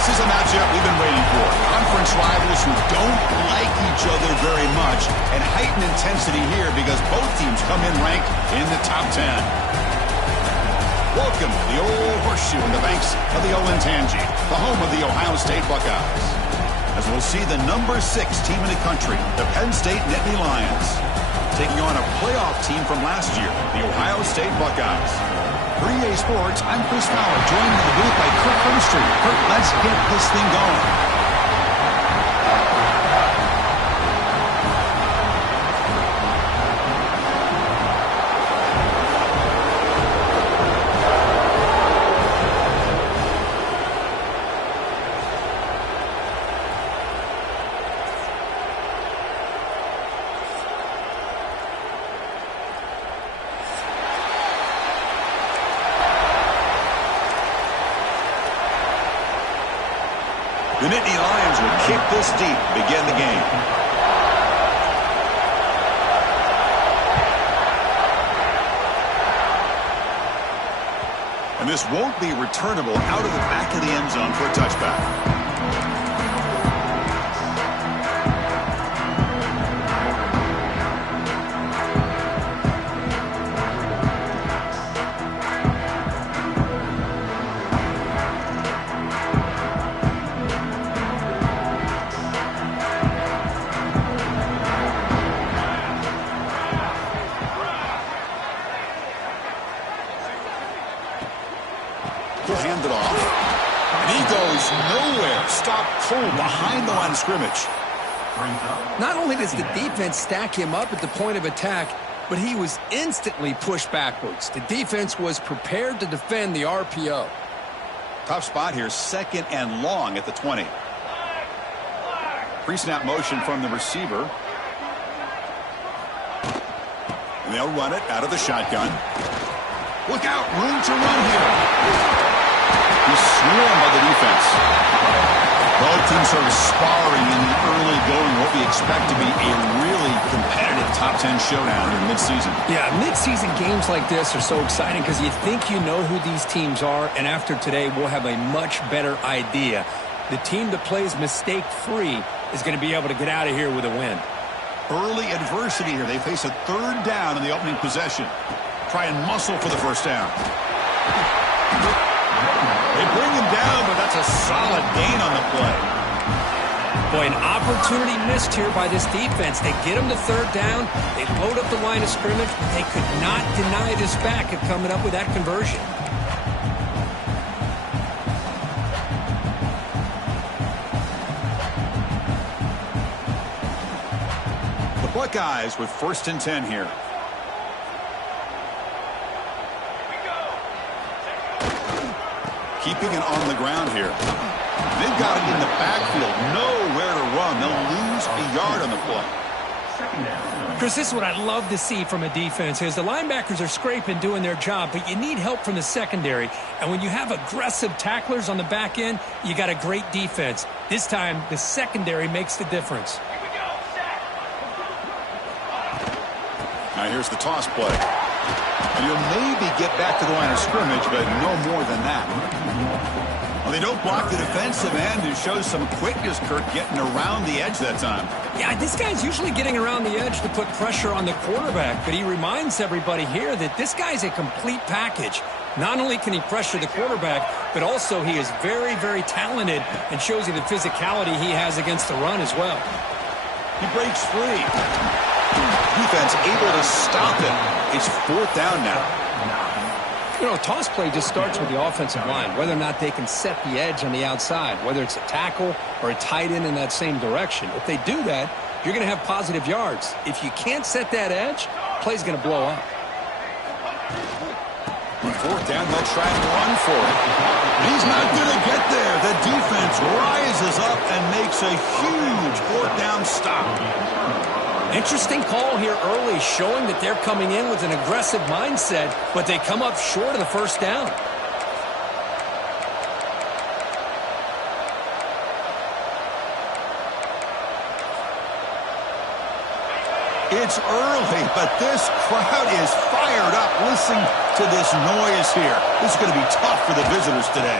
This is a matchup we've been waiting for. Conference rivals who don't like each other very much, and heightened intensity here because both teams come in ranked in the top 10. Welcome to the old horseshoe in the banks of the Olentangy, the home of the Ohio State Buckeyes. As we'll see the number 6 team in the country, the Penn State Nittany Lions, taking on a playoff team from last year, the Ohio State Buckeyes. For EA Sports, I'm Chris Fowler, joined in the booth by Kurt Hermstreet. Kurt, let's get this thing going. The Nittany Lions will kick this deep to begin the game. And this won't be returnable out of the back of the end zone for a touchback. Hand it off. And he goes nowhere. Stop cold behind the line of scrimmage. Not only does the defense stack him up at the point of attack, but he was instantly pushed backwards. The defense was prepared to defend the RPO. Tough spot here, 2nd and long at the 20. Pre-snap motion from the receiver. And they'll run it out of the shotgun. Look out, room to run here. He's swarmed by the defense. Both teams sort of sparring in the early going, what we expect to be a really competitive top 10 showdown in midseason. Yeah, midseason games like this are so exciting because you think you know who these teams are, and after today we'll have a much better idea. The team that plays mistake-free is going to be able to get out of here with a win. Early adversity here. They face a 3rd down in the opening possession. Try and muscle for the first down. They bring him down, but that's a solid gain on the play. Boy, an opportunity missed here by this defense. They get him to 3rd down. They load up the line of scrimmage, but they could not deny this back of coming up with that conversion. The Buckeyes with 1st and 10 here. Keeping it on the ground here. They've got it in the backfield. Nowhere to run. They'll lose a yard on the play. Chris, this is what I love to see from a defense is the linebackers are scraping, doing their job, but you need help from the secondary. And when you have aggressive tacklers on the back end, you got a great defense. This time, the secondary makes the difference. Now here's the toss play. And you'll maybe get back to the line of scrimmage, but no more than that. Well, they don't block the defensive end, who shows some quickness, Kurt, getting around the edge that time. Yeah, this guy's usually getting around the edge to put pressure on the quarterback, but he reminds everybody here that this guy's a complete package. Not only can he pressure the quarterback, but also he is very, very talented and shows you the physicality he has against the run as well. He breaks free. Defense able to stop him. It's 4th down now. You know, a toss play just starts with the offensive line, whether or not they can set the edge on the outside, whether it's a tackle or a tight end in that same direction. If they do that, you're going to have positive yards. If you can't set that edge, play's going to blow up. On 4th down, they'll try and run for it. He's not going to get there. The defense rises up and makes a huge 4th down stop. Interesting call here early, showing that they're coming in with an aggressive mindset, but they come up short of the 1st down. It's early, but this crowd is fired up. Listen to this noise here. This is going to be tough for the visitors today.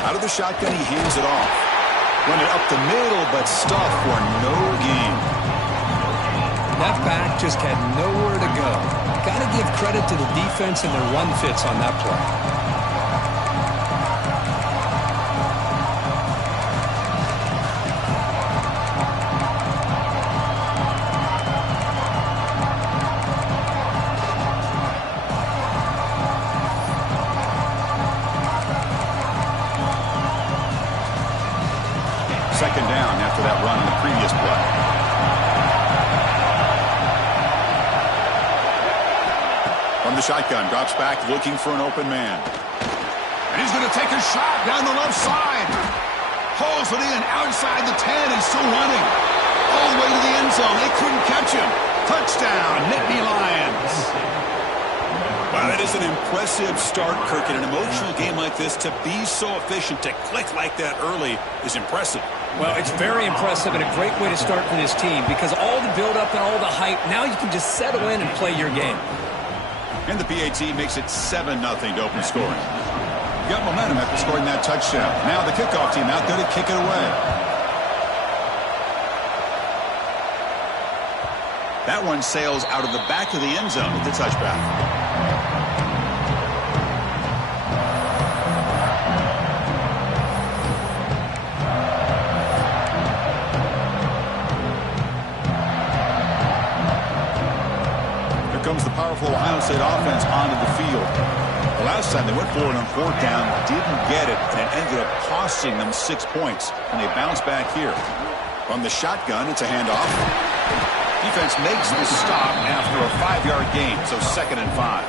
Out of the shotgun, he hands it off. Run it up the middle, but stuffed for no gain. That back just had nowhere to go. Got to give credit to the defense and their run fits on that play. Second down after that run on the previous play. From the shotgun, drops back looking for an open man. And he's going to take a shot down the left side. Pulls it in outside the 10 and still running. All the way to the end zone. They couldn't catch him. Touchdown, Nittany Lions. Wow, that is an impressive start, Kirk. In an emotional game like this, to be so efficient, to click like that early is impressive. Well, it's very impressive and a great way to start for this team because all the build-up and all the hype, now you can just settle in and play your game. And the PAT makes it 7-0 to open scoring. Got momentum after scoring that touchdown. Now the kickoff team out there to kick it away. That one sails out of the back of the end zone with the touchback. Comes the powerful Ohio State offense onto the field. The last time they went for it on fourth down, didn't get it, and it ended up costing them 6 points. And they bounce back here. From the shotgun, it's a handoff. Defense makes the stop after a 5-yard gain, so 2nd and 5.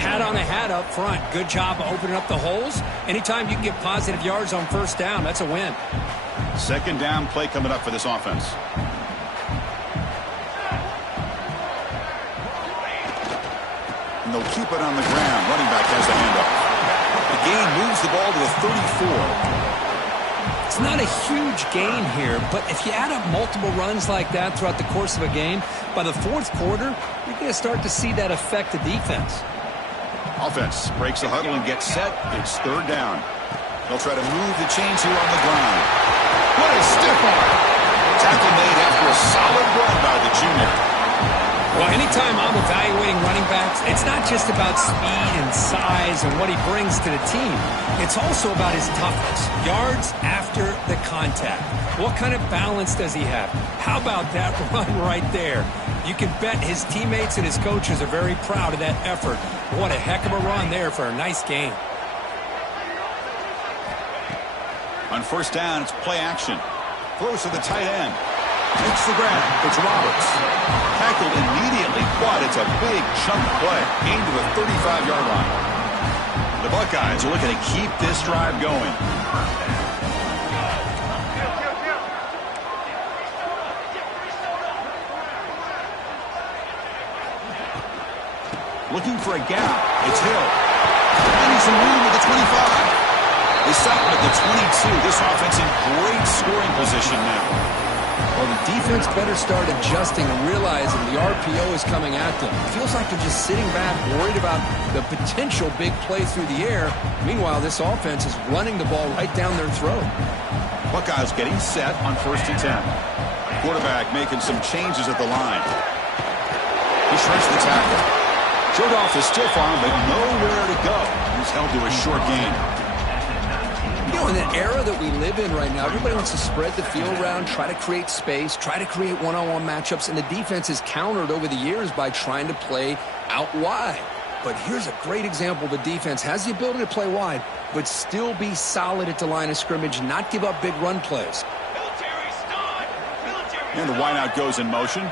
Hat on a hat up front. Good job of opening up the holes. Anytime you can get positive yards on first down, that's a win. Second down play coming up for this offense. And they'll keep it on the ground. Running back has the handoff. The gain moves the ball to the 34. It's not a huge gain here, but if you add up multiple runs like that throughout the course of a game, by the fourth quarter, you're going to start to see that affect the defense. Offense breaks the huddle and gets set. It's third down. They'll try to move the chains here on the ground. What a stiff arm. Tackle made after a solid run by the junior. Well, anytime I'm evaluating running backs, it's not just about speed and size and what he brings to the team. It's also about his toughness. Yards after the contact. What kind of balance does he have? How about that run right there? You can bet his teammates and his coaches are very proud of that effort. What a heck of a run there for a nice gain. On first down, it's play action. Throws to the tight end. Makes the grab. It's Roberts. Tackled immediately, but it's a big chunk play. Aimed to the 35-yard line. The Buckeyes are looking to keep this drive going. Looking for a gap. It's Hill. Finding some room at the 25. They stop him at the 22. This offense in great scoring position now. Well, the defense better start adjusting and realizing the RPO is coming at them. It feels like they're just sitting back, worried about the potential big play through the air. Meanwhile, this offense is running the ball right down their throat. Buckeyes getting set on 1st and 10. Quarterback making some changes at the line. He shrinks the tackle. Showed off his stiff arm, but nowhere to go. He's held to a short gain. You know, in the era that we live in right now, everybody wants to spread the field around, try to create space, try to create one-on-one matchups, and the defense is countered over the years by trying to play out wide. But here's a great example. The defense has the ability to play wide, but still be solid at the line of scrimmage, not give up big run plays. And the wideout goes in motion.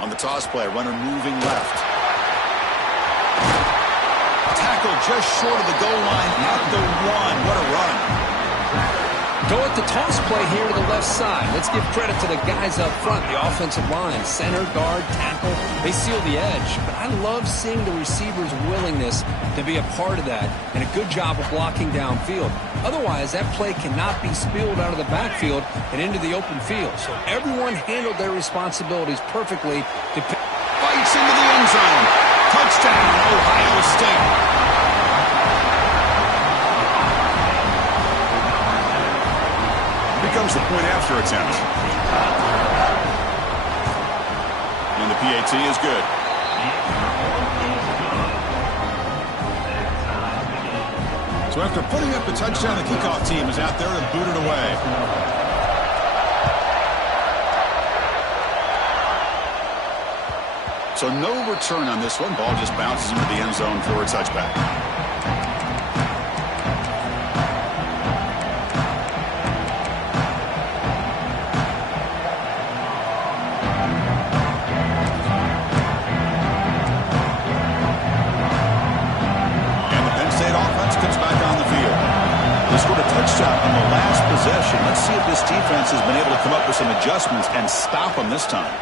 On the toss play, runner moving left. Tackle just short of the goal line at the 1. What a run. Go at the toss play here to the left side. Let's give credit to the guys up front, the offensive line. Center, guard, tackle, they seal the edge. But I love seeing the receiver's willingness to be a part of that and a good job of blocking downfield. Otherwise, that play cannot be spilled out of the backfield and into the open field. So everyone handled their responsibilities perfectly. Bites into the end zone. Touchdown, Ohio State. point after attempt. And the PAT is good. So after putting up a touchdown, the kickoff team is out there to boot it away. So no return on this one. Ball just bounces into the end zone for a touchback. Touchdown on the last possession. Let's see if this defense has been able to come up with some adjustments and stop them this time.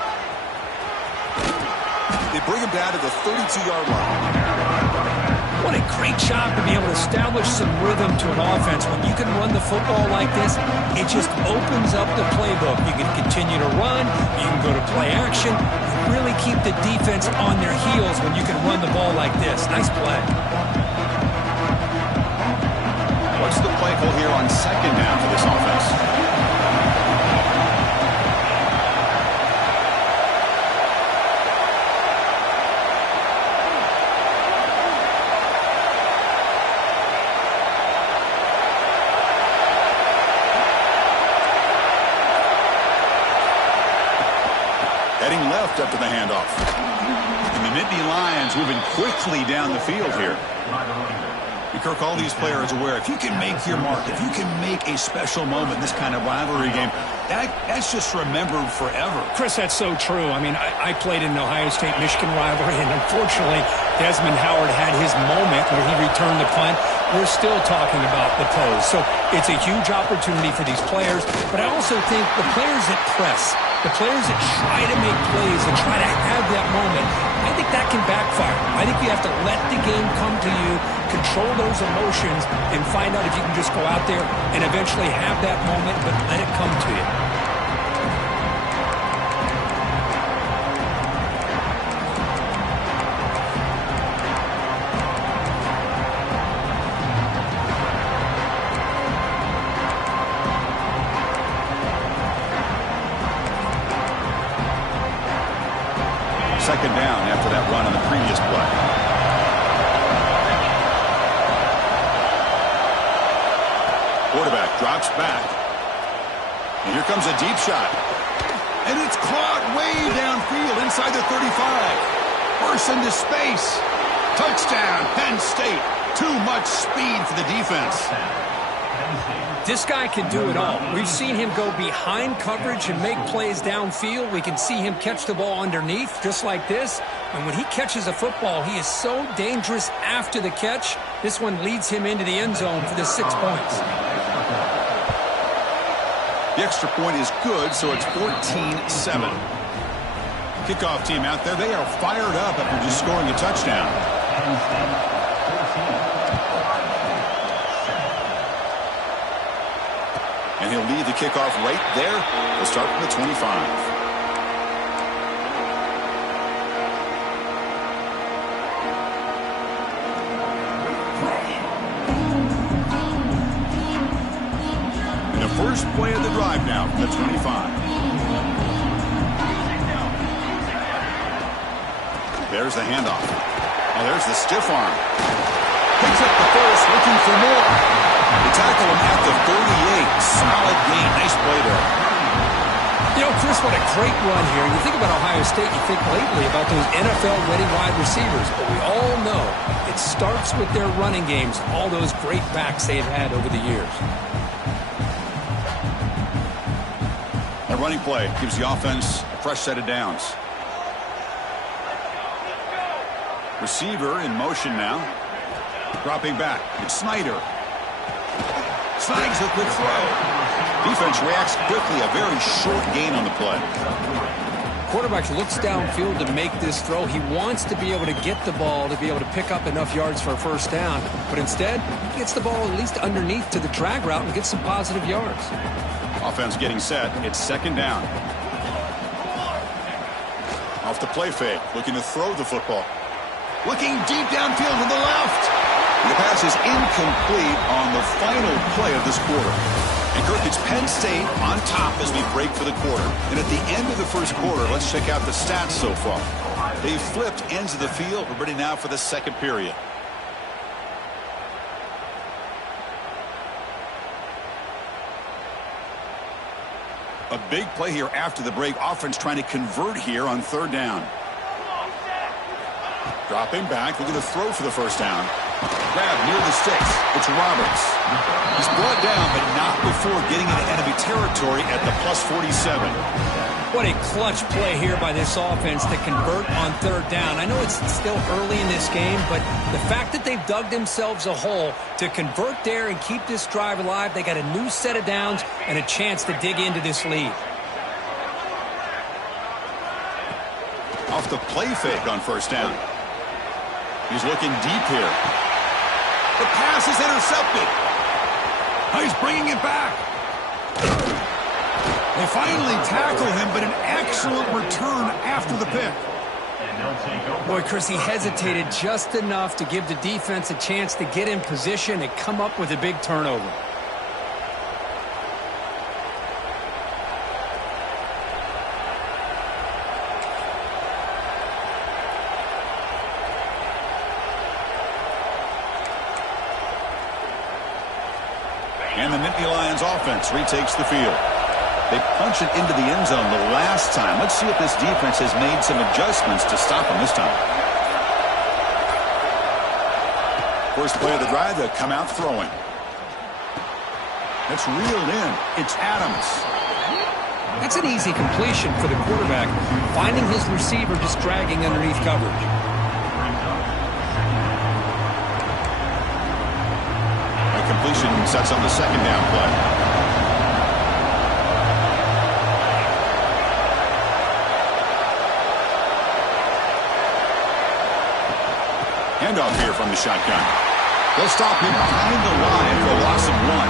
They bring him down to the 32-yard line. What a great job to be able to establish some rhythm to an offense. When you can run the football like this, it just opens up the playbook. You can continue to run. You can go to play action. You really keep the defense on their heels when you can run the ball like this. Nice play. What's the play call here on second down for this offense? Heading left after the handoff. And the Nittany Lions moving quickly down the field here. Kirk, all these players aware, if you can make your mark, if you can make a special moment in this kind of rivalry game, that's just remembered forever. Chris, that's so true. I mean, I played in an Ohio State-Michigan rivalry, and unfortunately, Desmond Howard had his moment where he returned the punt. We're still talking about the pose. So it's a huge opportunity for these players, but I also think the players that press, the players that try to make plays and try to have that moment, I think that can backfire. I think you have to let the game come to you, control those emotions, and find out if you can just go out there and eventually have that moment, but let it come to you. Second down after that run on the previous play. Quarterback drops back. And here comes a deep shot. And it's caught way downfield inside the 35. Bursts into space. Touchdown, Penn State. Too much speed for the defense. This guy can do it all. We've seen him go behind coverage and make plays downfield. We can see him catch the ball underneath, just like this. And when he catches a football, he is so dangerous after the catch. This one leads him into the end zone for the 6 points. The extra point is good, so it's 14-7. Kickoff team out there, they are fired up after just scoring a touchdown. And he'll lead the kickoff right there. He'll start from the 25. And the first play of the drive now from the 25. There's the handoff. Oh, there's the stiff arm. Picks up the first, looking for more. They tackle him at the 38. Solid gain. Nice play there. You know, Chris, what a great run here. You think about Ohio State, you think lately about those NFL-ready wide receivers. But we all know it starts with their running games, all those great backs they've had over the years. That running play gives the offense a fresh set of downs. Receiver in motion now. Dropping back. It's Snyder. Snags a quick throw. Defense reacts quickly. A very short gain on the play. Quarterback looks downfield to make this throw. He wants to be able to get the ball to be able to pick up enough yards for a first down. But instead, he gets the ball at least underneath to the drag route and gets some positive yards. Offense getting set. It's second down. Off the play fake. Looking to throw the football. Looking deep downfield to the left. The pass is incomplete on the final play of this quarter. And Kirk, it's Penn State on top as we break for the quarter. And at the end of the first quarter, let's check out the stats so far. They've flipped ends of the field. We're ready now for the second period. A big play here after the break. Offense trying to convert here on third down. Dropping back, looking to throw for the first down. Grab near the sticks. It's Roberts. He's brought down, but not before getting into enemy territory at the plus 47. What a clutch play here by this offense to convert on third down. I know it's still early in this game, but the fact that they've dug themselves a hole to convert there and keep this drive alive, they got a new set of downs and a chance to dig into this lead. Off the play fake on first down. He's looking deep here. The pass is intercepted. He's bringing it back. They finally tackle him, but an excellent return after the pick. Boy, Chris, he hesitated just enough to give the defense a chance to get in position and come up with a big turnover. And the Nittany Lions offense retakes the field. They punch it into the end zone the last time. Let's see if this defense has made some adjustments to stop them this time. First play of the drive, they'll come out throwing. It's reeled in. It's Adams. That's an easy completion for the quarterback, finding his receiver just dragging underneath coverage. That completion sets up the second down play. Handoff here from the shotgun. They'll stop him behind the line for a loss of 1.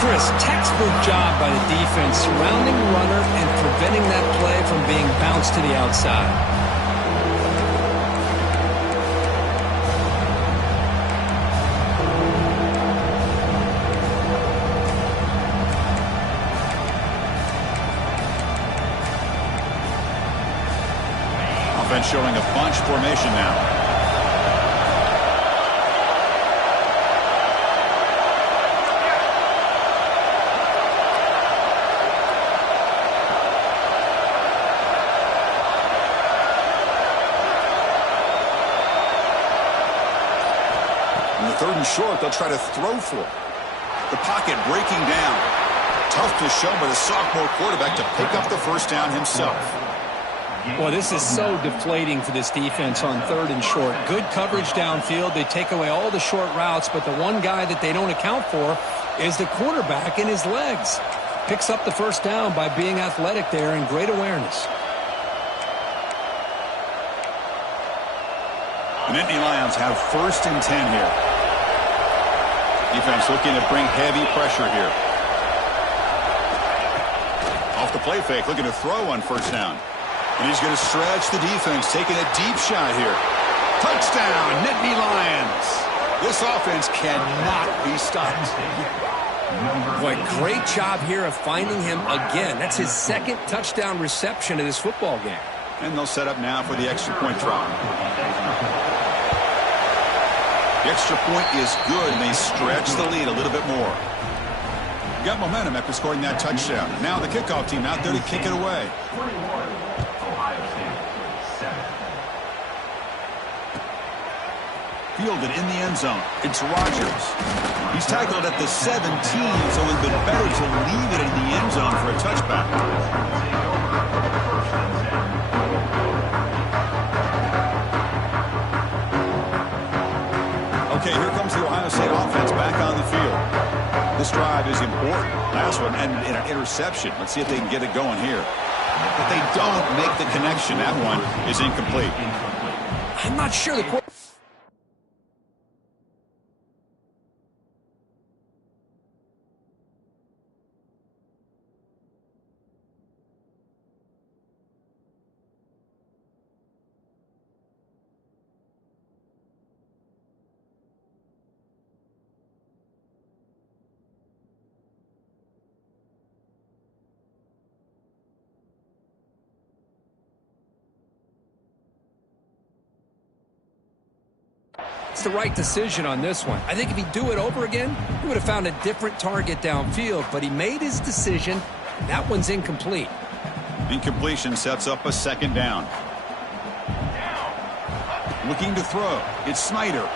Chris, textbook job by the defense surrounding the runner and preventing that play from being bounced to the outside. Offense showing a bunch formation now. Third and short, they'll try to throw for it. The pocket breaking down. Tough to show, but a sophomore quarterback to pick up the first down himself. Boy, this is so deflating for this defense on third and short. Good coverage downfield. They take away all the short routes, but the one guy that they don't account for is the quarterback and his legs. Picks up the first down by being athletic there and great awareness. The Nittany Lions have first and 10 here. Defense looking to bring heavy pressure here. Off the play fake, looking to throw on first down. And he's going to stretch the defense, taking a deep shot here. Touchdown, Nittany Lions. This offense cannot be stopped. Boy, great job here of finding him again. That's his second touchdown reception in this football game. And they'll set up now for the extra point try. The extra point is good, and they stretch the lead a little bit more. Got momentum after scoring that touchdown. Now the kickoff team out there to kick it away. Fielded in the end zone. It's Rodgers. He's tackled at the 17, so it would have been better to leave it in the end zone for a touchback. Okay, here comes the Ohio State offense back on the field. This drive is important. Last one ended in an interception. Let's see if they can get it going here. But they don't make the connection. That one is incomplete. I'm not sure the quarterback. the right decision on this one. I think if he'd do it over again, he would have found a different target downfield, but he made his decision. That one's incomplete. Incompletion sets up a second down. Looking to throw. It's Snyder.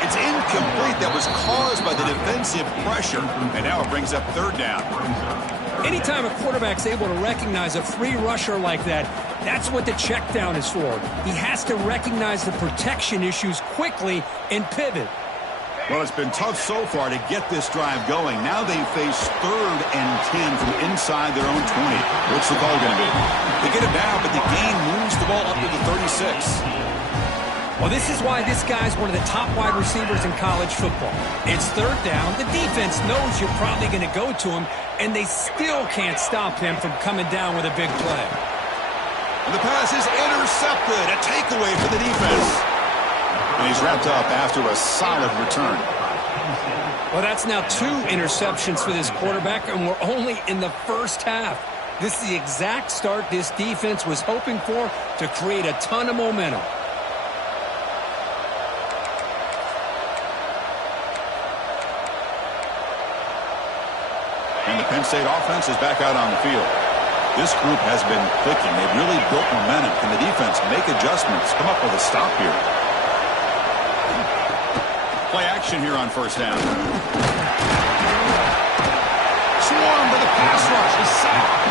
It's incomplete. That was caused by the defensive pressure. And now it brings up third down. Anytime a quarterback's able to recognize a free rusher like that, that's what the check down is for. He has to recognize the protection issues quickly and pivot. Well, it's been tough so far to get this drive going. Now they face 3rd and 10 from inside their own 20. What's the call going to be? They get it down, but the gain moves the ball up to the 36. Well, this is why this guy's one of the top wide receivers in college football. It's third down. The defense knows you're probably going to go to him, and they still can't stop him from coming down with a big play. And the pass is intercepted. A takeaway for the defense. And he's wrapped up after a solid return. Well, that's now 2 interceptions for this quarterback, and we're only in the first half. This is the exact start this defense was hoping for to create a ton of momentum. And the Penn State offense is back out on the field. This group has been clicking. They've really built momentum. Can the defense make adjustments? Come up with a stop here. Play action here on first down. Swarm to the pass rush. He's sacked.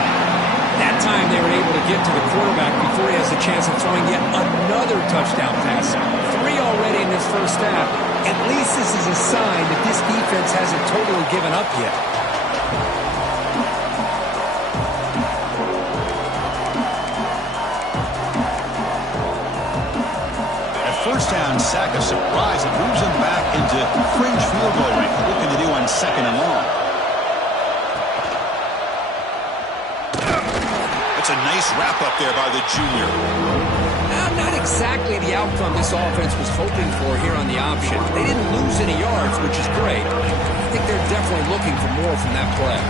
That time they were able to get to the quarterback before he has a chance of throwing yet another touchdown pass. 3 already in this first half. At least this is a sign that this defense hasn't totally given up yet. First down, sack, a surprise. It moves him back into fringe field goal range. Looking to do on 2nd and long. It's a nice wrap up there by the junior. Not exactly the outcome this offense was hoping for here on the option. They didn't lose any yards, which is great. I think they're definitely looking for more from that play.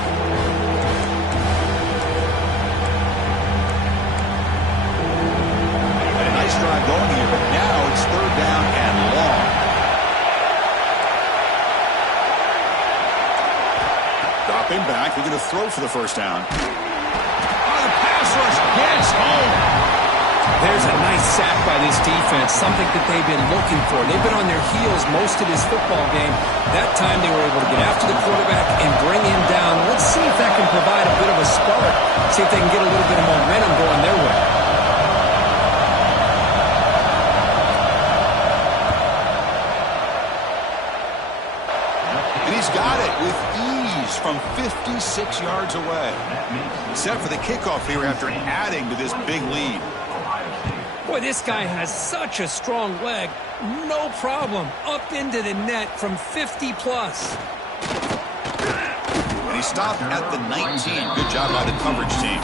Drive going here, but now it's 3rd down and long. Dropping back, they're going to throw for the first down. Oh, the pass rush gets home. There's a nice sack by this defense, something that they've been looking for. They've been on their heels most of this football game. That time they were able to get after the quarterback and bring him down. Let's see if that can provide a bit of a spark, see if they can get a little bit of momentum going their way. Got it with ease from 56 yards away. Set for the kickoff here after adding to this big lead. Boy, this guy has such a strong leg. No problem. Up into the net from 50-plus. And he stopped at the 19. Good job by the coverage team.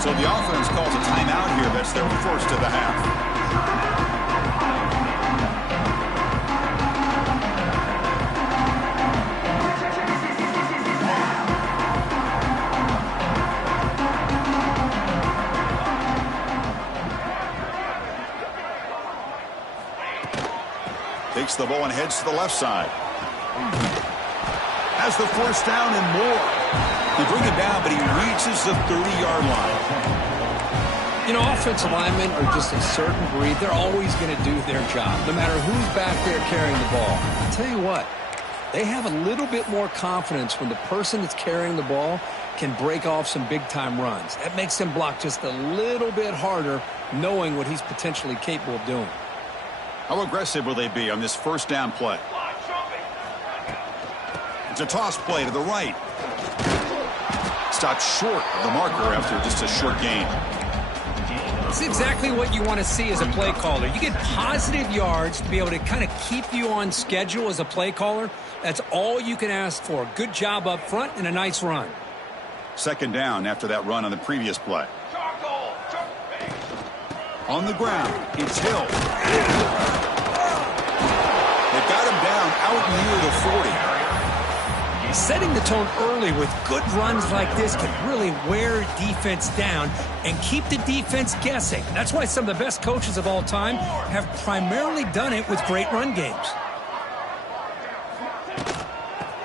So the offense calls a timeout here. That's their first of the half. Takes the ball and heads to the left side. Has the first down and more. They bring him down, but he reaches the 30-yard line. You know, offensive linemen are just a certain breed. They're always going to do their job, no matter who's back there carrying the ball. I'll tell you what, they have a little bit more confidence when the person that's carrying the ball can break off some big-time runs. That makes him block just a little bit harder, knowing what he's potentially capable of doing. How aggressive will they be on this first down play? It's a toss play to the right. Stopped short of the marker after just a short gain. It's exactly what you want to see as a play caller. You get positive yards to be able to kind of keep you on schedule as a play caller. That's all you can ask for. Good job up front and a nice run. Second down after that run on the previous play. On the ground, it's Hill. They got him down out near the 40. Setting the tone early with good runs like this can really wear defense down and keep the defense guessing. That's why some of the best coaches of all time have primarily done it with great run games.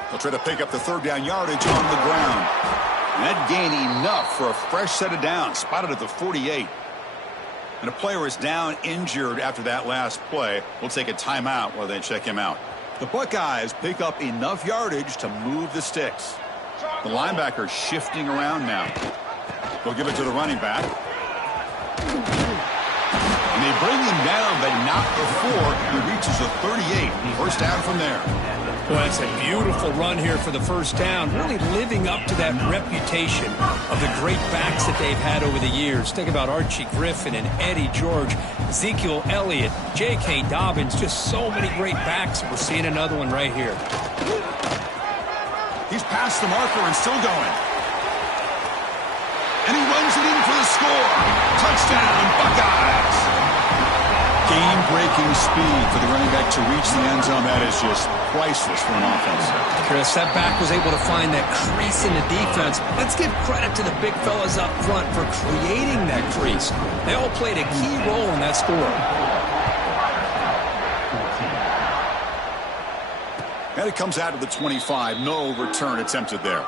They'll try to pick up the third down yardage on the ground. And that gain enough for a fresh set of downs, spotted at the 48. And a player is down injured after that last play. We'll take a timeout while they check him out. The Buckeyes pick up enough yardage to move the sticks. The linebacker shifting around now. They'll give it to the running back. And they bring him down, but not before he reaches the 38. First down from there. Well, it's a beautiful run here for the first down, really living up to that reputation of the great backs that they've had over the years. Think about Archie Griffin and Eddie George, Ezekiel Elliott, J.K. Dobbins, just so many great backs. We're seeing another one right here. He's past the marker and still going. And he runs it in for the score. Touchdown, Buckeyes. Game-breaking speed for the running back to reach the end zone. That is just priceless for an offense. Chris, that back was able to find that crease in the defense. Let's give credit to the big fellas up front for creating that crease. They all played a key role in that score. And it comes out of the 25. No return attempted there.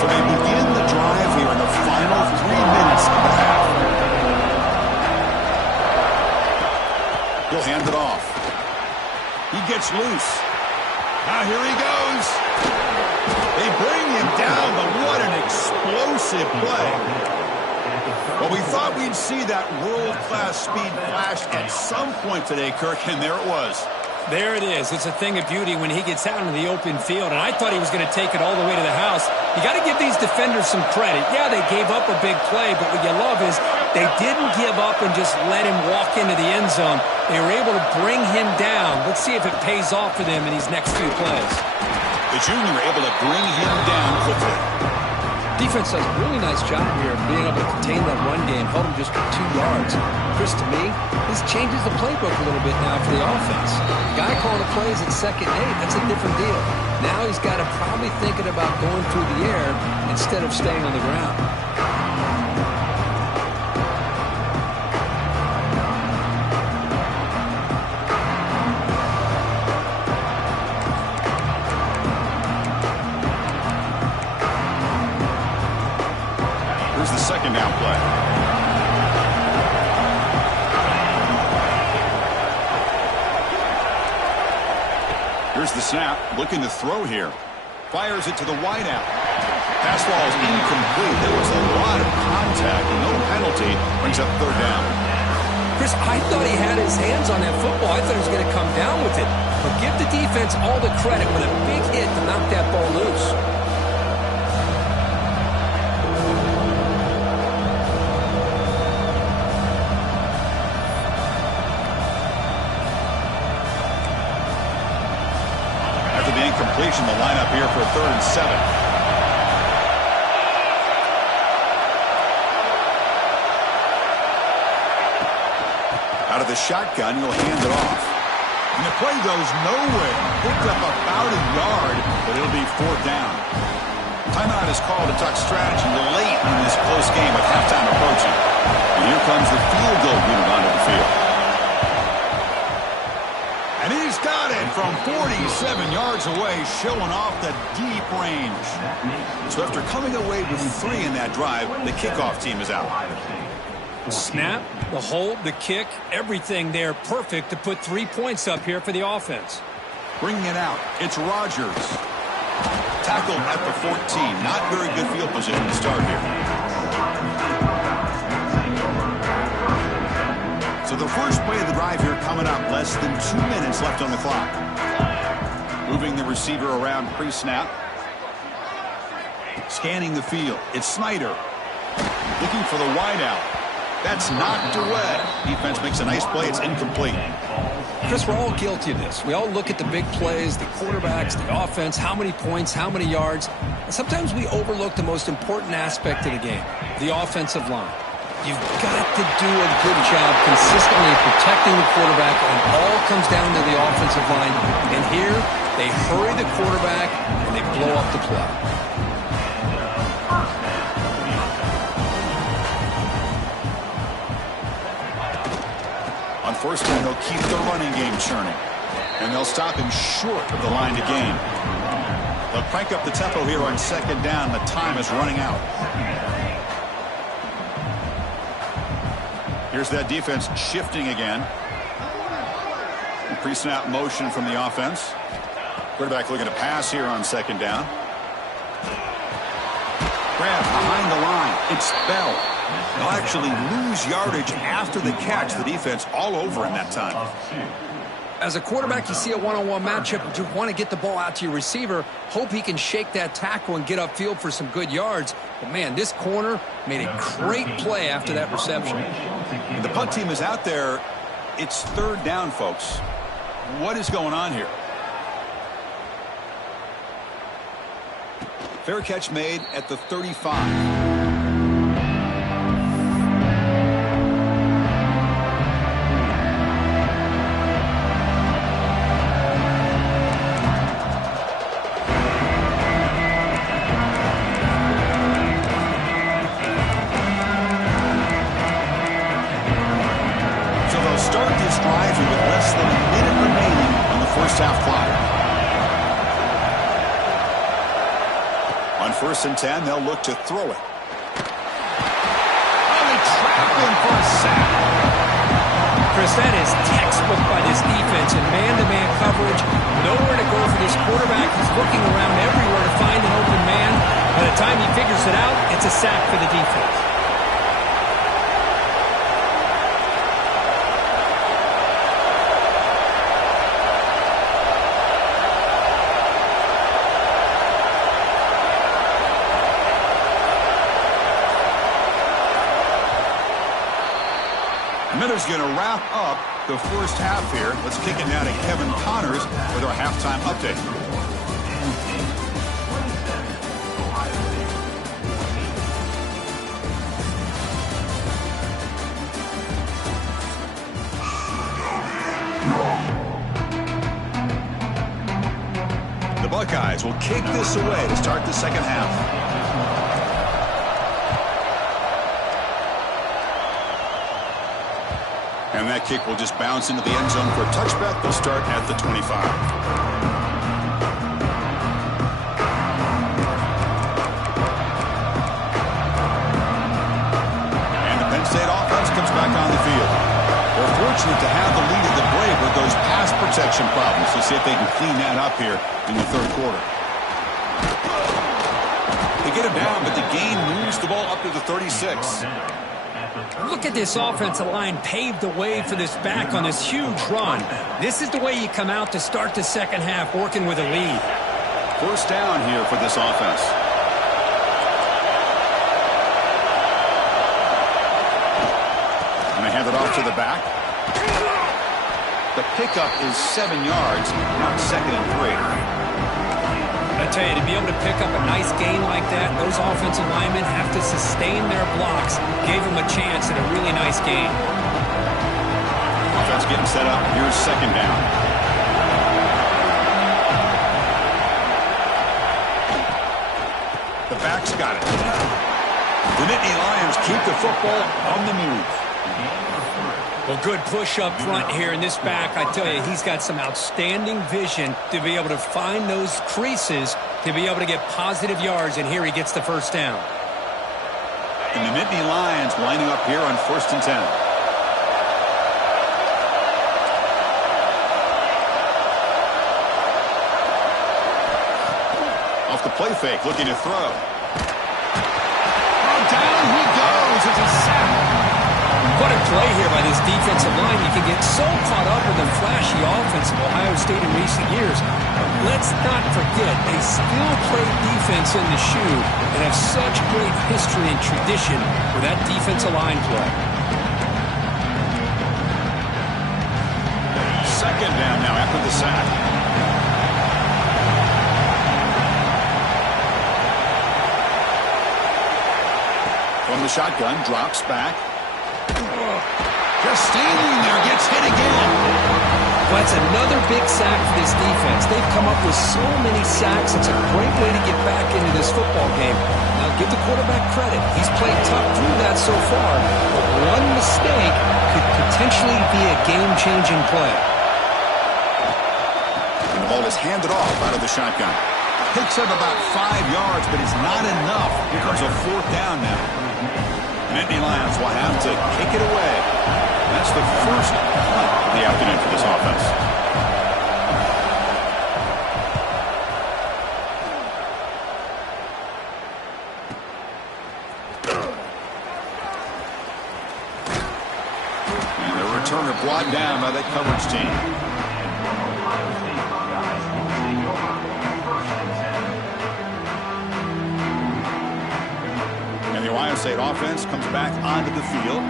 So they begin the drive here in the final 3 minutes of the half. He'll hand it off. He gets loose. Now here he goes. They bring him down, but what an explosive play. Well, we thought we'd see that world-class speed flash at some point today, Kirk, and there it was. There it is. It's a thing of beauty when he gets out into the open field, and I thought he was going to take it all the way to the house. You got to give these defenders some credit. Yeah, they gave up a big play, but what you love is they didn't give up and just let him walk into the end zone. They were able to bring him down. Let's see if it pays off for them in these next few plays. The junior able to bring him down quickly. Defense does a really nice job here of being able to contain that run game, held him just for 2 yards. Chris, to me, this changes the playbook a little bit now for the offense. The guy calling the plays at 2nd and 8, that's a different deal. Now he's got to probably thinking about going through the air instead of staying on the ground. Second down play. Here's the snap, looking to throw here. Fires it to the wideout. Pass ball is incomplete. There was a lot of contact. No penalty. Brings up third down. Chris, I thought he had his hands on that football. I thought he was going to come down with it. But give the defense all the credit with a big hit to knock that ball loose. Completion, the lineup here for 3rd and 7. Out of the shotgun, he'll hand it off. And the play goes nowhere. Picked up about a yard, but it'll be 4th down. Timeout is called to talk strategy late in this close game with halftime approaching. And here comes the field goal unit onto the field. And he's got it from 47 yards away, showing off the deep range. So after coming away with 3 in that drive, the kickoff team is out. Snap, the hold, the kick, everything there perfect to put 3 points up here for the offense. Bringing it out, it's Rodgers. Tackled at the 14. Not very good field position to start here. So the first play of the drive here coming up. Less than 2 minutes left on the clock. Moving the receiver around pre-snap. Scanning the field. It's Snyder. Looking for the wideout. That's knocked away. Defense makes a nice play. It's incomplete. Chris, we're all guilty of this. We all look at the big plays, the quarterbacks, the offense, how many points, how many yards. And sometimes we overlook the most important aspect of the game, the offensive line. You've got to do a good job consistently protecting the quarterback, and it all comes down to the offensive line. And here, they hurry the quarterback, and they blow up the play. On first down, they'll keep the running game churning. And they'll stop him short of the line to gain. They'll crank up the tempo here on second down. The time is running out. Here's that defense shifting again. Pre-snap motion from the offense. Quarterback looking to pass here on second down. Grab behind the line. It's Bell. They'll actually lose yardage after the catch. The defense all over him that time. As a quarterback, you see a one-on-one matchup, but you want to get the ball out to your receiver, hope he can shake that tackle and get upfield for some good yards. But, man, this corner made a great play after that reception. And the punt team is out there. It's third down, folks. What is going on here? Fair catch made at the 35. First and 10, they'll look to throw it. Oh, they trap him for a sack. Chris, that is textbook by this defense in man-to-man coverage. Nowhere to go for this quarterback. He's looking around everywhere to find an open man. By the time he figures it out, it's a sack for the defense. Miller's going to wrap up the first half here. Let's kick it now to Kevin Connors with our halftime update. The Buckeyes will kick this away to start the second half. And that kick will just bounce into the end zone for a touchback. They'll start at the 25. And the Penn State offense comes back on the field. They're fortunate to have the lead of the Brave with those pass protection problems. Let's see if they can clean that up here in the third quarter. They get him down, but the gain moves the ball up to the 36. Look at this offensive line paved the way for this back on this huge run. This is the way you come out to start the second half, working with a lead. First down here for this offense. And they hand it off to the back. The pickup is 7 yards, now second and 3. I tell you, to be able to pick up a nice gain like that, those offensive linemen have to sustain their blocks. Gave them a chance at a really nice gain. Offense getting set up. Here's second down. The back's got it. The Nittany Lions keep the football on the move. Well, good push up front here in this back. I tell you, he's got some outstanding vision to be able to find those creases, to be able to get positive yards, and here he gets the first down. And the Nittany Lions lining up here on first and 10. Off the play fake, looking to throw. Oh, down he goes. It's a sack. What a play here by this defensive line. You can get so caught up in the flashy offense of Ohio State in recent years. But let's not forget, they still play defense in the shoe and have such great history and tradition with that defensive line play. Second down now after the sack. From the shotgun, drops back. Just standing there, gets hit again. Well, that's another big sack for this defense. They've come up with so many sacks. It's a great way to get back into this football game. Now, give the quarterback credit. He's played tough through that so far. But one mistake could potentially be a game-changing play. And the ball is handed off out of the shotgun. Picks up about 5 yards, but it's not enough. Here comes a fourth down now. Nittany Lions will have to kick it away. That's the first punt of the afternoon for this offense. And the returner brought down by that coverage team. And the Ohio State offense comes back onto the field.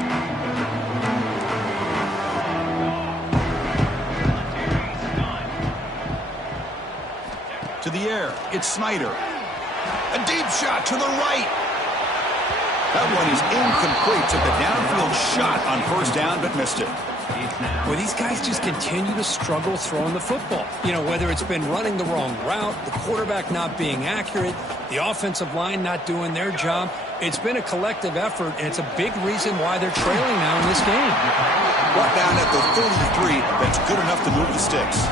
To the air, it's Snyder. A deep shot to the right. That one is incomplete. Took a downfield shot on first down, but missed it. Well, these guys just continue to struggle throwing the football. You know, whether it's been running the wrong route, the quarterback not being accurate, the offensive line not doing their job. It's been a collective effort, and it's a big reason why they're trailing now in this game. Brought down at the 33, that's good enough to move the sticks.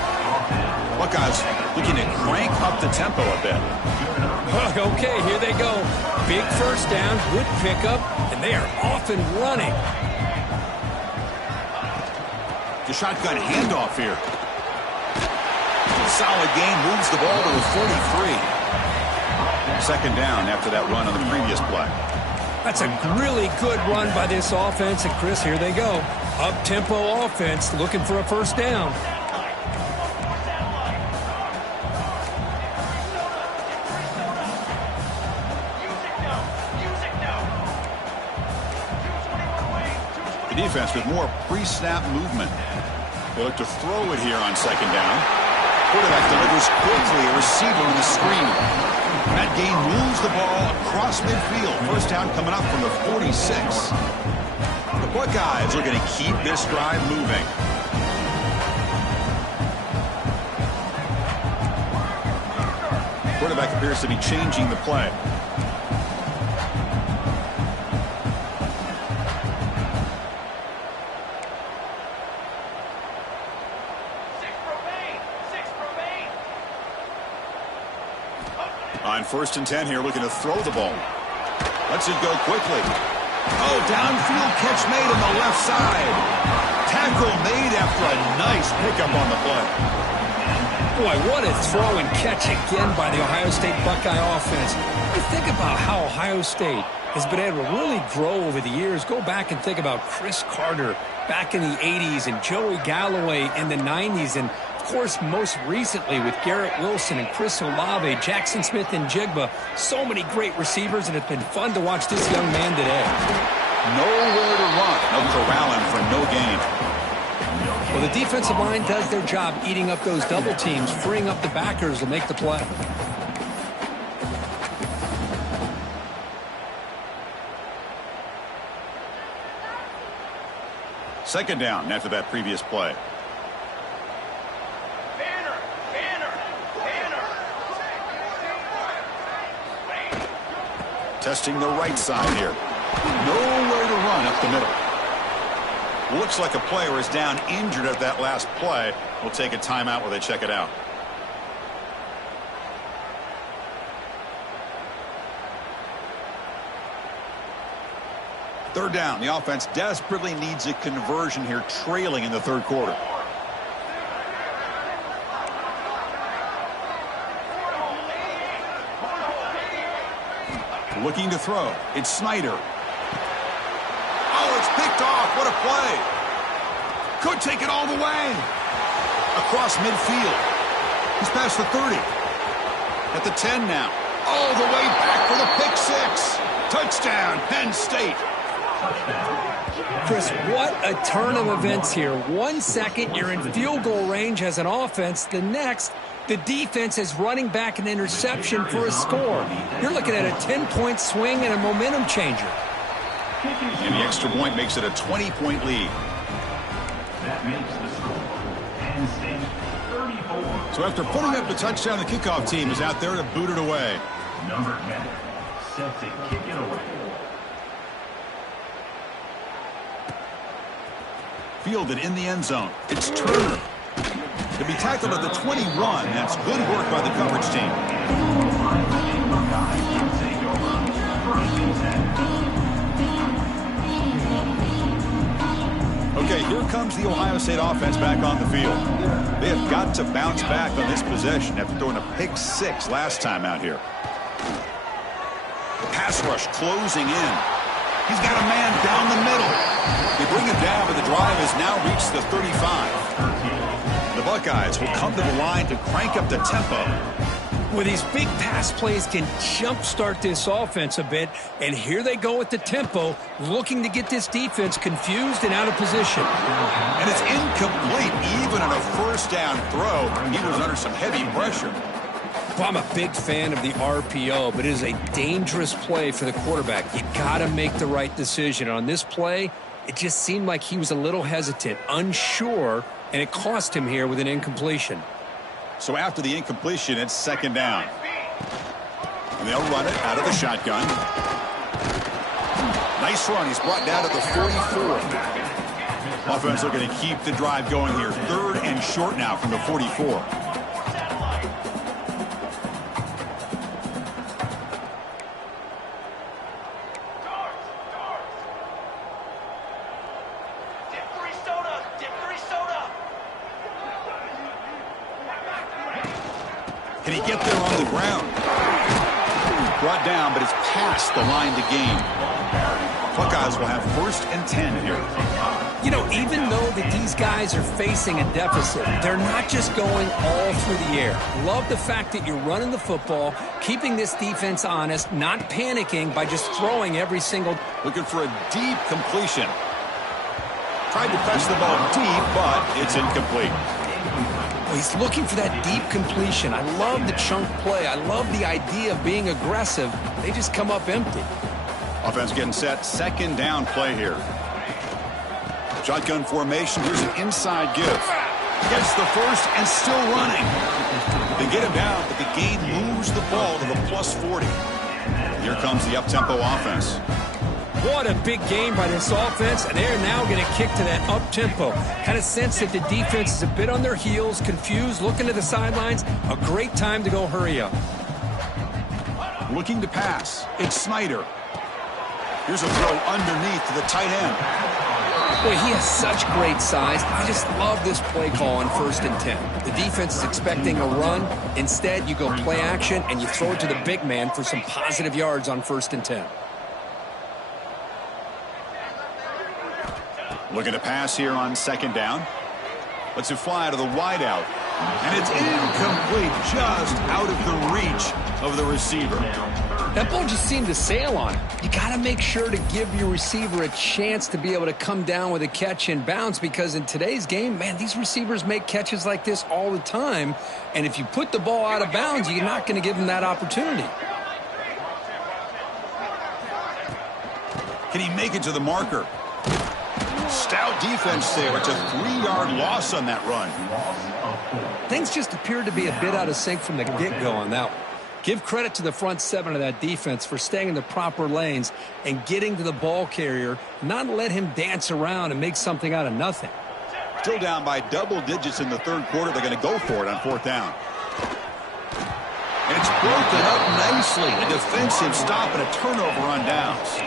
Buckeyes looking to crank up the tempo a bit. Okay, here they go. Big first down, good pickup, and they are off and running. The shotgun handoff here. Solid gain, moves the ball to the 43. Second down after that run on the previous play. That's a really good run by this offense, and Chris, here they go. Up-tempo offense looking for a first down. The defense with more pre-snap movement. They look to throw it here on second down. Quarterback delivers quickly, a receiver on the screen. That gain moves the ball across midfield. First down coming up from the 46. The Buckeyes are going to keep this drive moving. Quarterback appears to be changing the play. On 1st and 10 here, looking to throw the ball. Lets it go quickly. Oh, downfield catch made on the left side. Tackle made after a nice pickup on the play. Boy, what a throw and catch again by the Ohio State Buckeye offense. You think about how Ohio State has been able to really grow over the years. Go back and think about Chris Carter back in the 80s and Joey Galloway in the 90s, and of course, most recently with Garrett Wilson and Chris Olave, Jackson Smith and Jigba. So many great receivers, and it's been fun to watch this young man today. Nowhere to run. No corralling for no gain. Well, the defensive line does their job eating up those double teams, freeing up the backers to make the play. Second down after that previous play. Testing the right side here. Nowhere to run up the middle. Looks like a player is down injured at that last play. We'll take a timeout while they check it out. Third down. The offense desperately needs a conversion here, trailing in the third quarter. Looking to throw. It's Snyder. Oh, it's picked off. What a play. Could take it all the way. Across midfield. He's past the 30. At the 10 now. All the way back for the pick six. Touchdown, Penn State. Chris, what a turn of events here. 1 second, you're in field goal range as an offense. The next, the defense is running back an interception for a score. You're looking at a 10-point swing and a momentum changer. And the extra point makes it a 20-point lead. That makes the score Penn State 34. So after putting up the touchdown, the kickoff team is out there to boot it away. Number 10, set to kick it away. Fielded in the end zone. It's Turner. To be tackled at the 21. That's good work by the coverage team. Okay, here comes the Ohio State offense back on the field. They have got to bounce back on this possession after throwing a pick 6 last time out here. The pass rush closing in. He's got a man down the middle. They bring him down, but the drive has now reached the 35. The Buckeyes will come to the line to crank up the tempo. Well, these big pass plays can jumpstart this offense a bit, and here they go with the tempo, looking to get this defense confused and out of position. And it's incomplete, even on a first down throw. He was under some heavy pressure. Well, I'm a big fan of the RPO, but it is a dangerous play for the quarterback. You got to make the right decision. On this play, it just seemed like he was a little hesitant, unsure, and it cost him here with an incompletion. So after the incompletion, it's second down. And they'll run it out of the shotgun. Nice run. He's brought down to the 44. Offense looking to keep the drive going here. Third and short now from the 44. Can he get there on the ground? Brought down, but it's past the line to gain. Buckeyes will have 1st and 10 here. You know, even though that these guys are facing a deficit, they're not just going all through the air. Love the fact that you're running the football, keeping this defense honest, not panicking by just throwing every single... Looking for a deep completion. Tried to press the ball deep, but it's incomplete. He's looking for that deep completion. I love the chunk play. I love the idea of being aggressive. They just come up empty. Offense getting set. Second down play here. Shotgun formation. Here's an inside give. Gets the first and still running. They get him down, but the gain moves the ball to the +40. Here comes the up-tempo offense. What a big game by this offense, and they're now going to kick to that up-tempo. Kind of sense that the defense is a bit on their heels, confused, looking to the sidelines. A great time to go hurry up. Looking to pass. It's Snyder. Here's a throw underneath to the tight end. Boy, he has such great size. I just love this play call on 1st and 10. The defense is expecting a run. Instead, you go play action, and you throw it to the big man for some positive yards on 1st and 10. Looking to pass here on second down. Lets it fly to the wideout. And it's incomplete, just out of the reach of the receiver. That ball just seemed to sail on it. You got to make sure to give your receiver a chance to be able to come down with a catch and bounce, because in today's game, man, these receivers make catches like this all the time. And if you put the ball out of bounds, you're not going to give them that opportunity. Can he make it to the marker? Stout defense there. It's a 3-yard loss on that run. Things just appeared to be a bit out of sync from the get-go on that one. Give credit to the front 7 of that defense for staying in the proper lanes and getting to the ball carrier, not let him dance around and make something out of nothing. Still down by double digits in the third quarter. They're going to go for it on 4th down. And it's broken up nicely. A defensive stop and a turnover on downs.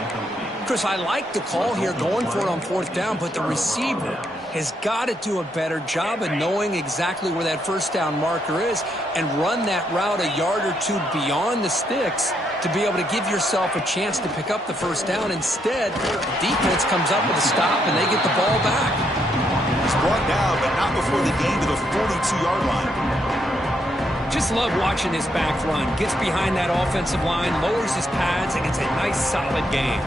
Chris, I like the call here, going for it on 4th down, but the receiver has got to do a better job of knowing exactly where that 1st down marker is and run that route a yard or 2 beyond the sticks to be able to give yourself a chance to pick up the 1st down. Instead, defense comes up with a stop and they get the ball back. He's brought down, but not before the gain to the 42-yard line. Just love watching this back run. Gets behind that offensive line, lowers his pads, and it's a nice, solid game.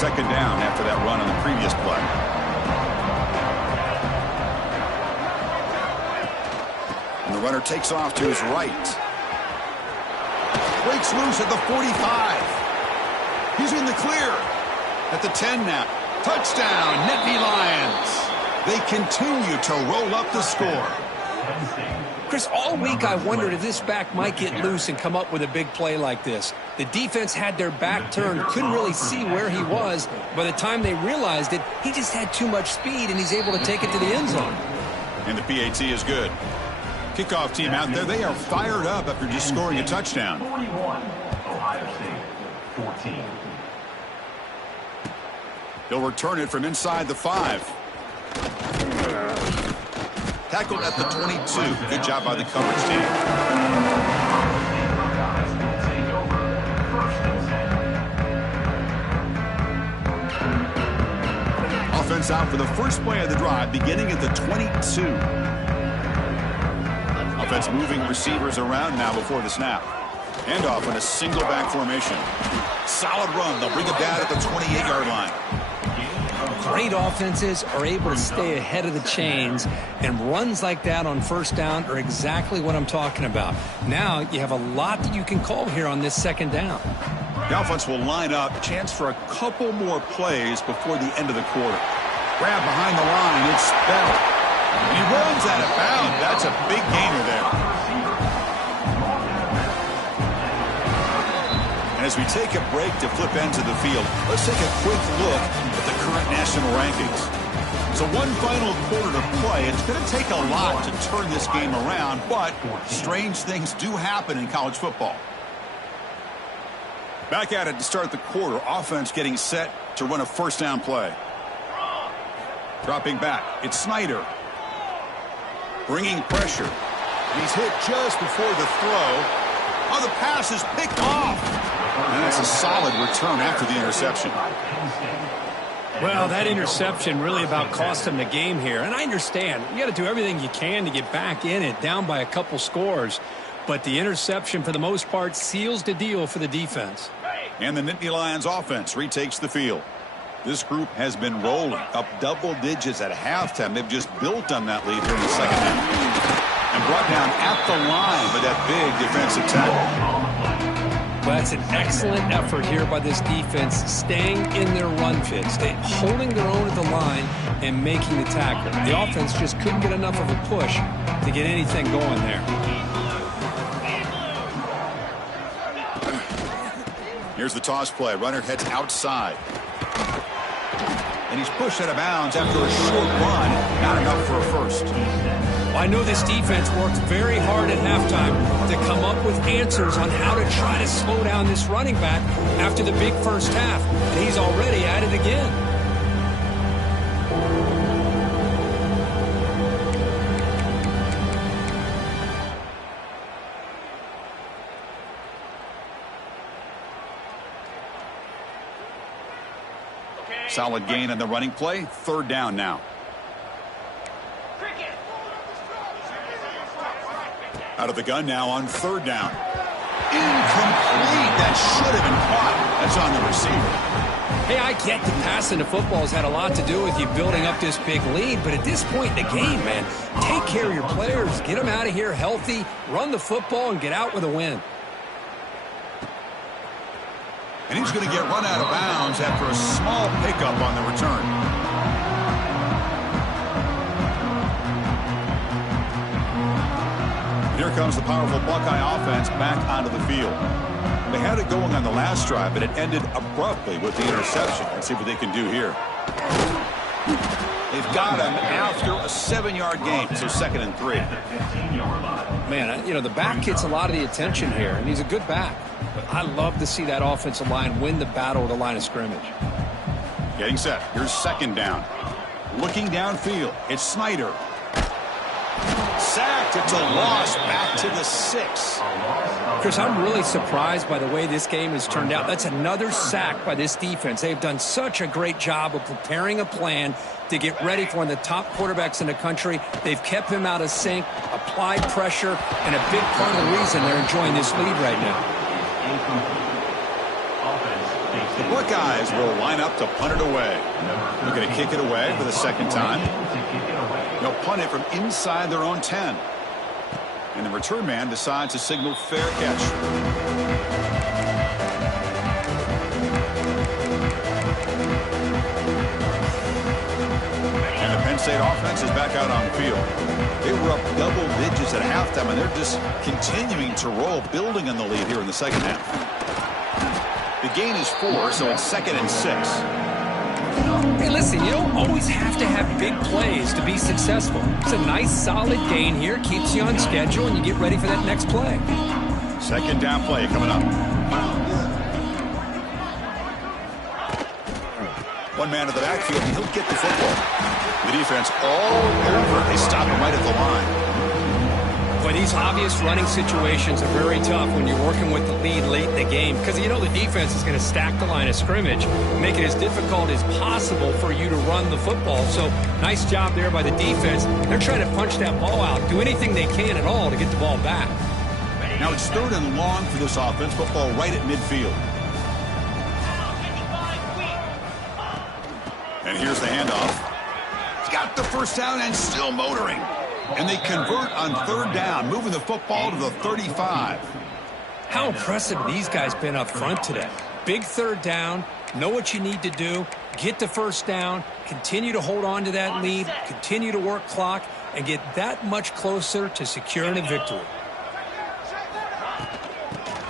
second down after that run on the previous play. And the runner takes off to his right. Breaks loose at the 45. He's in the clear. At the 10 now. Touchdown, Nittany Lions. They continue to roll up the score. Chris, all week I wondered if this back might get loose and come up with a big play like this. The defense had their back turned, couldn't really see where he was. By the time they realized it, he just had too much speed, and he's able to take it to the end zone. And the PAT is good. Kickoff team out there, they are fired up after just scoring a touchdown. 41, Ohio State, 14. He'll return it from inside the 5. Tackled at the 22. Good job by the coverage team. Offense out for the first play of the drive, beginning at the 22. Offense moving receivers around now before the snap. And off in a single back formation. Solid run. They'll bring it down at the 28-yard line. Great offenses are able to stay ahead of the chains, and runs like that on first down are exactly what I'm talking about. Now you have a lot that you can call here on this second down. The offense will line up. Chance for a couple more plays before the end of the quarter. Grab behind the line. It's Bell. And he runs out of bounds. That's a big gainer there. And as we take a break to flip ends of the field, let's take a quick look at the current national rankings. So one final quarter to play. It's going to take a lot to turn this game around, but strange things do happen in college football. Back at it to start the quarter. Offense getting set to run a first down play. Dropping back. It's Snyder. Bringing pressure. And he's hit just before the throw. Oh, the pass is picked off. And that's a solid return after the interception. Well, that interception really about cost him the game here. And I understand. You got to do everything you can to get back in it, down by a couple scores. But the interception, for the most part, seals the deal for the defense. And the Nittany Lions offense retakes the field. This group has been rolling up double digits at halftime. They've just built on that lead here in the second half. And brought down at the line by that big defensive tackle. Well, that's an excellent effort here by this defense, staying in their run fit, holding their own at the line and making the tackle. The offense just couldn't get enough of a push to get anything going there. Here's the toss play. Runner heads outside. And he's pushed out of bounds after a short run. Not enough for a first. Well, I know this defense worked very hard at halftime to come up with answers on how to try to slow down this running back after the big first half. And he's already at it again. Solid gain on the running play. Third down now. Out of the gun now on third down. Incomplete. That should have been caught. That's on the receiver. Hey, I get that passing the football has had a lot to do with you building up this big lead, but at this point in the game, man, take care of your players. Get them out of here healthy, run the football, and get out with a win. And he's going to get run out of bounds after a small pickup on the return. Here comes the powerful Buckeye offense back onto the field. They had it going on the last drive, but it ended abruptly with the interception. Let's see what they can do here. They've got him after a 7-yard gain, so 2nd and 3. Man, you know, the back gets a lot of the attention here, and he's a good back. But I love to see that offensive line win the battle at the line of scrimmage. Getting set. Here's 2nd down. Looking downfield. It's Snyder. Sacked. It's a loss back to the 6. Chris, I'm really surprised by the way this game has turned out. That's another sack by this defense. They've done such a great job of preparing a plan to get ready for one of the top quarterbacks in the country. They've kept him out of sync, applied pressure, and a big part of the reason they're enjoying this lead right now. The Buckeyes will line up to punt it away. They're going to kick it away for the second time. They'll punt it from inside their own 10. And the return man decides to signal fair catch. And the Penn State offense is back out on the field. They were up double digits at halftime, and they're just continuing to roll, building on the lead here in the second half. The gain is 4, so it's 2nd and 6. Hey, listen, you don't always have to have big plays to be successful. It's a nice, solid gain here. Keeps you on schedule, and you get ready for that next play. Second down play coming up. One man to the backfield, and he'll get the football. The defense all over. They stop him right at the line. But these obvious running situations are very tough when you're working with the lead late in the game, because you know the defense is going to stack the line of scrimmage, make it as difficult as possible for you to run the football. So nice job there by the defense. They're trying to punch that ball out, do anything they can at all to get the ball back. Now it's 3rd and long for this offense. Football right at midfield. And here's the handoff. He's got the first down and still motoring. And they convert on 3rd down, moving the football to the 35. How impressive these guys been up front today. Big 3rd down, know what you need to do, get the first down, continue to hold on to that lead, continue to work clock, and get that much closer to securing a victory.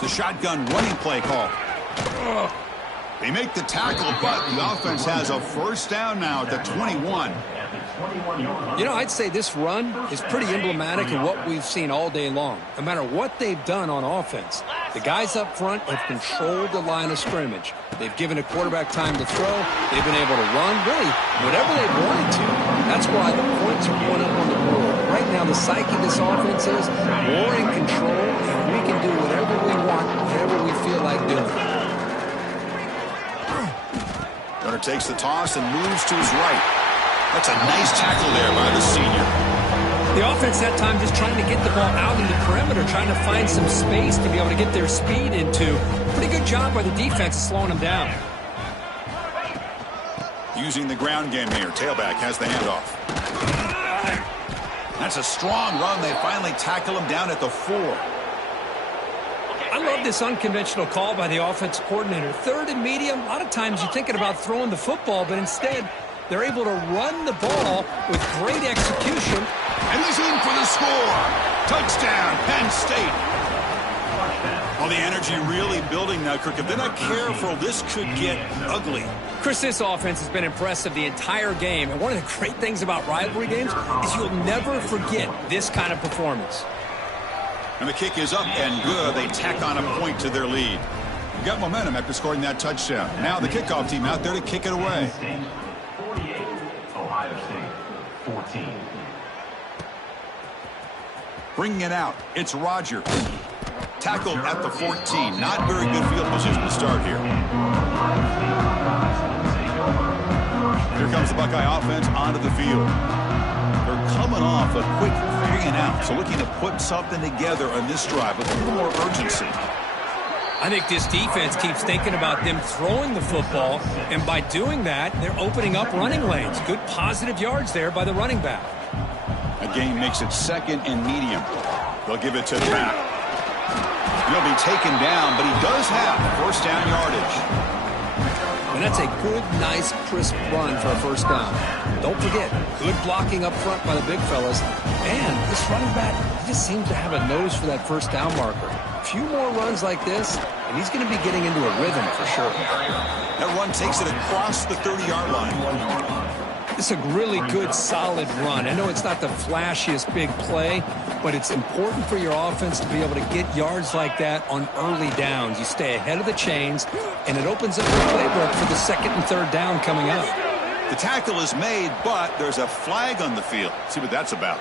The shotgun running play call. They make the tackle, but the offense has a first down now at the 21. You know, I'd say this run is pretty emblematic of what we've seen all day long. No matter what they've done on offense, the guys up front have controlled the line of scrimmage. They've given a quarterback time to throw. They've been able to run, really, whatever they wanted to. That's why the points are going up on the board. Right now, the psyche of this offense is more in control, and we can do whatever we want, whatever we feel like doing. Gunner takes the toss and moves to his right. That's a nice tackle there by the senior. The offense that time just trying to get the ball out in the perimeter, trying to find some space to be able to get their speed into. Pretty good job by the defense of slowing them down. Using the ground game here. Tailback has the handoff. That's a strong run. They finally tackle him down at the 4. I love this unconventional call by the offensive coordinator. 3rd and medium, a lot of times you're thinking about throwing the football, but instead they're able to run the ball with great execution. And he's in for the score. Touchdown, Penn State. Well, the energy really building now, Kirk. If they're not careful, this could get ugly. Chris, this offense has been impressive the entire game. And one of the great things about rivalry games is you'll never forget this kind of performance. And the kick is up and good. They tack on a point to their lead. They've got momentum after scoring that touchdown. Now the kickoff team out there to kick it away. 48, Ohio State, 14. Bringing it out, it's Rogers. Tackled at the 14. Not very good field position to start here. Here comes the Buckeye offense onto the field. They're coming off a quick 3 and out, so looking to put something together on this drive with a little more urgency. I think this defense keeps thinking about them throwing the football, and by doing that, they're opening up running lanes. Good positive yards there by the running back. A gain makes it 2nd and medium. They'll give it to the back. He'll be taken down, but he does have first down yardage. And that's a good, nice, crisp run for a first down. Don't forget, good blocking up front by the big fellas. And this running back, he just seems to have a nose for that first down marker. A few more runs like this, and he's going to be getting into a rhythm for sure. That run takes it across the 30-yard line. It's a really good, solid run. I know it's not the flashiest big play, but it's important for your offense to be able to get yards like that on early downs. You stay ahead of the chains, and it opens up the playbook for the 2nd and 3rd down coming up. The tackle is made, but there's a flag on the field. See what that's about.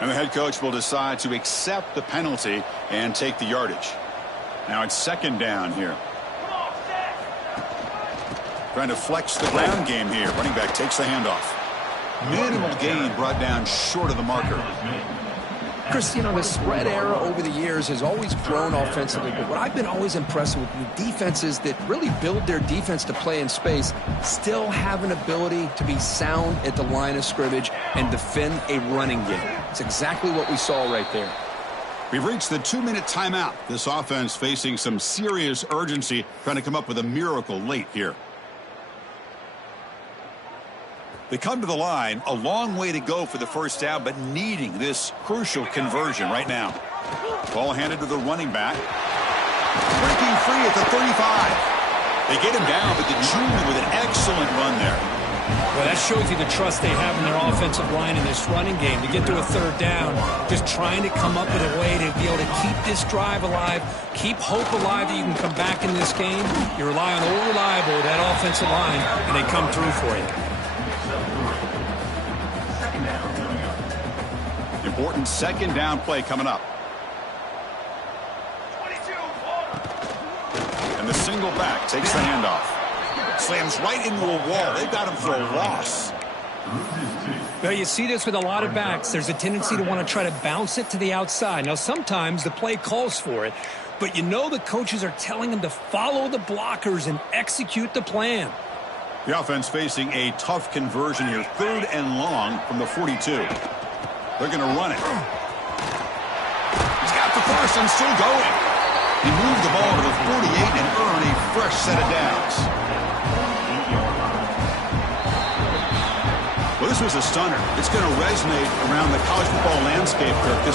And the head coach will decide to accept the penalty and take the yardage. Now it's 2nd down here. Trying to flex the ground game here. Running back takes the handoff. Minimal gain brought down short of the marker. Chris, you know, the spread era over the years has always grown offensively, but what I've been always impressed with defenses that really build their defense to play in space still have an ability to be sound at the line of scrimmage and defend a running game. It's exactly what we saw right there. We've reached the 2-minute timeout. This offense facing some serious urgency, trying to come up with a miracle late here. They come to the line, a long way to go for the first down, but needing this crucial conversion right now. Ball handed to the running back. Breaking free at the 35. They get him down, but the junior with an excellent run there. Well, that shows you the trust they have in their offensive line in this running game. To get to a third down, just trying to come up with a way to be able to keep this drive alive, keep hope alive that you can come back in this game. You rely on old reliable, that offensive line, and they come through for you. Important second down play coming up. And the single back takes the handoff. Slams right into a wall. They've got him for a loss. Well, you see this with a lot of backs. There's a tendency to want to try to bounce it to the outside. Now, sometimes the play calls for it, but you know the coaches are telling them to follow the blockers and execute the plan. The offense facing a tough conversion here. 3rd and long from the 42. They're going to run it. He's got the first and still going. He moved the ball to the 48 and earned a fresh set of downs. Well, this was a stunner. It's going to resonate around the college football landscape, Kirk. This